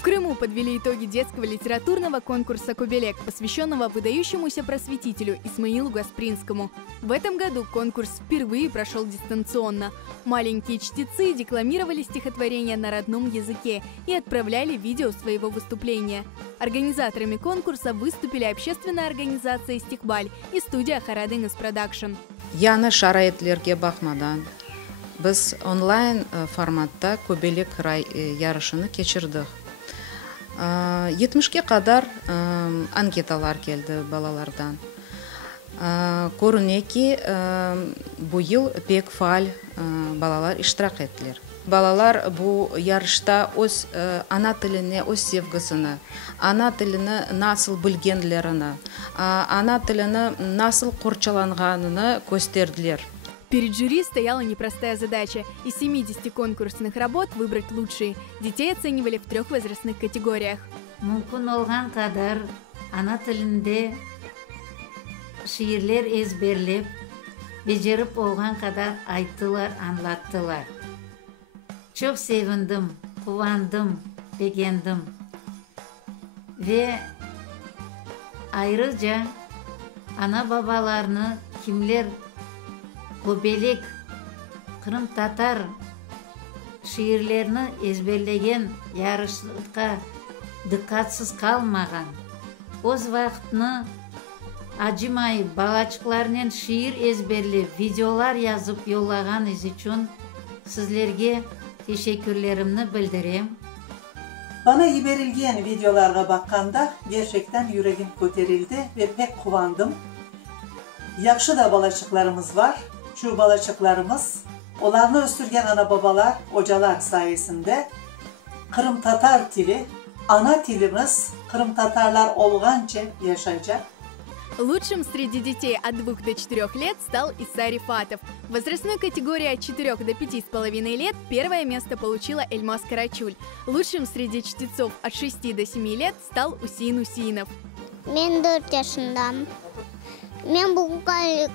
В Крыму подвели итоги детского литературного конкурса «Кобелек», посвященного выдающемуся просветителю Исмаилу Гаспринскому. В этом году конкурс впервые прошел дистанционно. Маленькие чтецы декламировали стихотворения на родном языке и отправляли видео своего выступления. Организаторами конкурса выступили общественная организация «Истикбаль» и студия «Харадеңіз Продакшн». Яны шарайетлерге бақмадан, біз онлайн форматта «Кобелек» ярышыны кечірдік. 70-ке қадар анкеталар келді балалардан. Көрінеки бұл пек фаал балалар иштирак еттілер. Балалар бұл ярышта өз ана тіліне, өз севгісіні, ана тіліні насыл білгенлеріні, ана тіліні насыл қорчаланғанını көстерділер. Перед жюри стояла непростая задача – из 70 конкурсных работ выбрать лучшие. Детей оценивали в 3 возрастных категориях. Мүмкін олған қадар ана тілінде шиірлер ezberlеп, бежеріп олған қадар айттылар, anlattылар. Çok sevindim, kıvandım, beğendim. Ve ayrıca ana babalarını kimler Kobelek, Kırım Tatar şiirlerini ezberlegen yarışlıkka dikkatsiz kalmagan. Oz vaqtını acımay balachıklarının şiir ezberlep videolar yazıp yollağanız için sizlerge teşekkürlerimni bildirem. Bana verilgen videolarga bakkanda gerçekten yüreğim koterildi ve pek kuvandım. Yakşı da balaçıklarımız var. Şu balaçıklarımız, olanı östürgen ana babalar, hocalar sayesinde Kırım Tatar dili, ana dilimiz Kırım Tatarlar olganca yaşayacak. Лучшим среди детей от 2 до 4 лет стал Иса Рифатов. В возрастной категории от 4 до 5,5 лет первое место получила Эльмаз Карачуль. Лучшим среди чтецов от 6 до 7 лет стал Усейн Усейнов. Ben 4 yaşındayım. Ben bu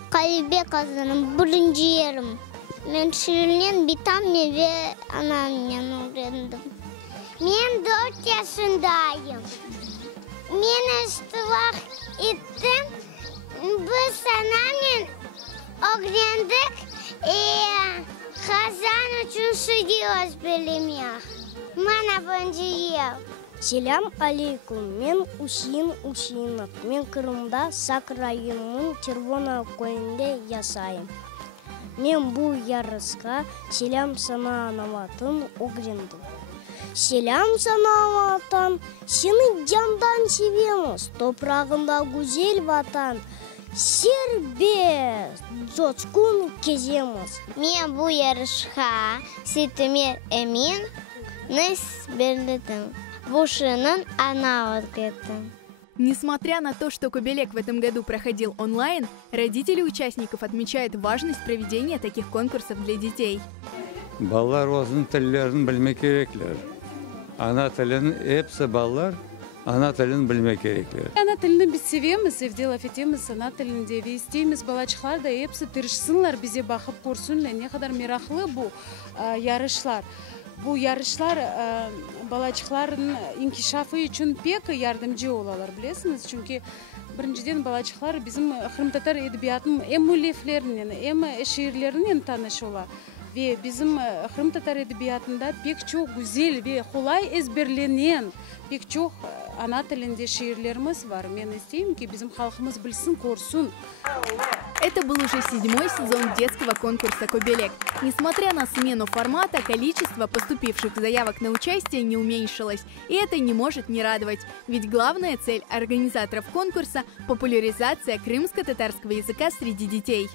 kalbe kazanım, birinci yerim. Ben şiirlen bir tane ve anamdan öğrendim. Ben 4 yaşındayım. Ben ıstıvak ettim. Biz anamdan öğrendik. Kazan için söylüyoruz benim ya. Bana benziyor. Selam алейкум, мен Усейн Усейнов. Мен Крымда Сак районунун Червона койунда ясайм. Мен бул ярыска селям санаанаватын öğrendim. Selam sana vatan, seni candan sevemiz, toprağında güzel vatan. Serbest, coşkun kezemiz. Ben bu yarışa sütüme emin, ezberledim. Бушинын она отгетым. Несмотря на то, что «Кобелек» в этом году проходил онлайн, родители участников отмечают важность проведения таких конкурсов для детей. Балалар өзінің тілдерін білмек кереклер. Ана тілін hepsi балалар ана тілін білмек кереклер. Ана тілін біз sevemiz, sevделов етеміз, ана тілінде вестейміз, балачықлар да hepsi тырышсынлар, бізе бақып көрсінлер, не қадар мерақлы бұл yarışlar. Bu yarışlar balachıkların inkişafı için pek yardımcı olalar, bilesiniz. Çünkü birinciden balachıklar bizim Kırım Tatar edebiyatının hem müelliflerinden hem şiirlerinden tanışıyorlar. Ve bizim Kırım Tatar edebiyatında pek çok güzel ve kolay ezberlenen pek çok ana tilinde şiirlerimiz var. Ben isteyim ki bizim halkımız bilsin, korsun. Это был уже 7-й сезон детского конкурса «Кобелек». Несмотря на смену формата, количество поступивших заявок на участие не уменьшилось. И это не может не радовать. Ведь главная цель организаторов конкурса – популяризация крымско-татарского языка среди детей.